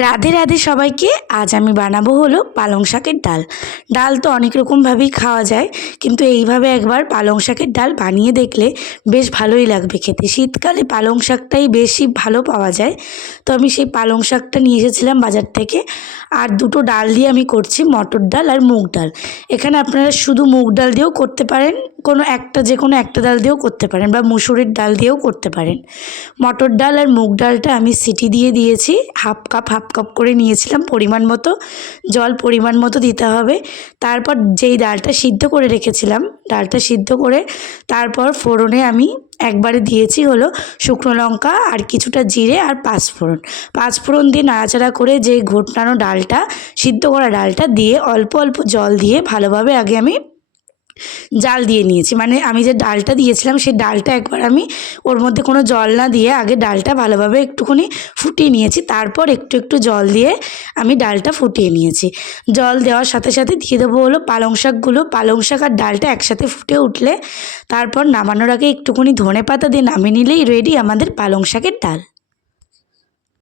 রাধে রাধে সবাইকে। আজ আমি বানাবো হলো পালং শাকের ডাল। ডাল তো অনেক রকমভাবেই খাওয়া যায়, কিন্তু এইভাবে একবার পালং শাকের ডাল বানিয়ে দেখলে বেশ ভালোই লাগবে খেতে। শীতকালে পালং শাকটাই বেশি ভালো পাওয়া যায়। তো আমি সেই পালং শাকটা নিয়ে এসেছিলাম বাজার থেকে। আর দুটো ডাল দিয়ে আমি করছি, মটর ডাল আর মুগ ডাল। এখানে আপনারা শুধু মুগ ডাল দিয়েও করতে পারেন, যে কোনো একটা ডাল দিয়েও করতে পারেন, বা মুসুরির ডাল দিয়েও করতে পারেন। মটর ডাল আর মুগ ডালটা আমি সিটি দিয়ে দিয়েছি। হাফ কাপ করে নিয়েছিলাম, পরিমাণ মতো জল পরিমাণ মতো দিতে হবে। তারপর যেই ডালটা সিদ্ধ করে রেখেছিলাম, ডালটা সিদ্ধ করে তারপর ফোড়নে আমি একবারে দিয়েছি হলো শুকনো লঙ্কা আর কিছুটা জিরে আর পাঁচফোড়ন দিয়ে নাড়াচাড়া করে যে ঘোটানো ডালটা, সিদ্ধ করা ডালটা দিয়ে অল্প অল্প জল দিয়ে ভালোভাবে আগে আমি জাল দিয়ে নিয়েছি। মানে আমি যে ডালটা দিয়েছিলাম সেই ডালটা একবার আমি ওর মধ্যে কোনো জল না দিয়ে আগে ডালটা ভালোভাবে একটুখানি ফুটিয়ে নিয়েছি। তারপর একটু একটু জল দিয়ে আমি ডালটা ফুটিয়ে নিয়েছি। জল দেওয়ার সাথে সাথে দিয়ে দেবো হলো পালং শাকগুলো। পালং শাক আর ডালটা একসাথে ফুটে উঠলে তারপর নামানোর আগে একটুখানি ধনে পাতা দিয়ে নামিয়ে নিলেই রেডি আমাদের পালং শাকের ডাল।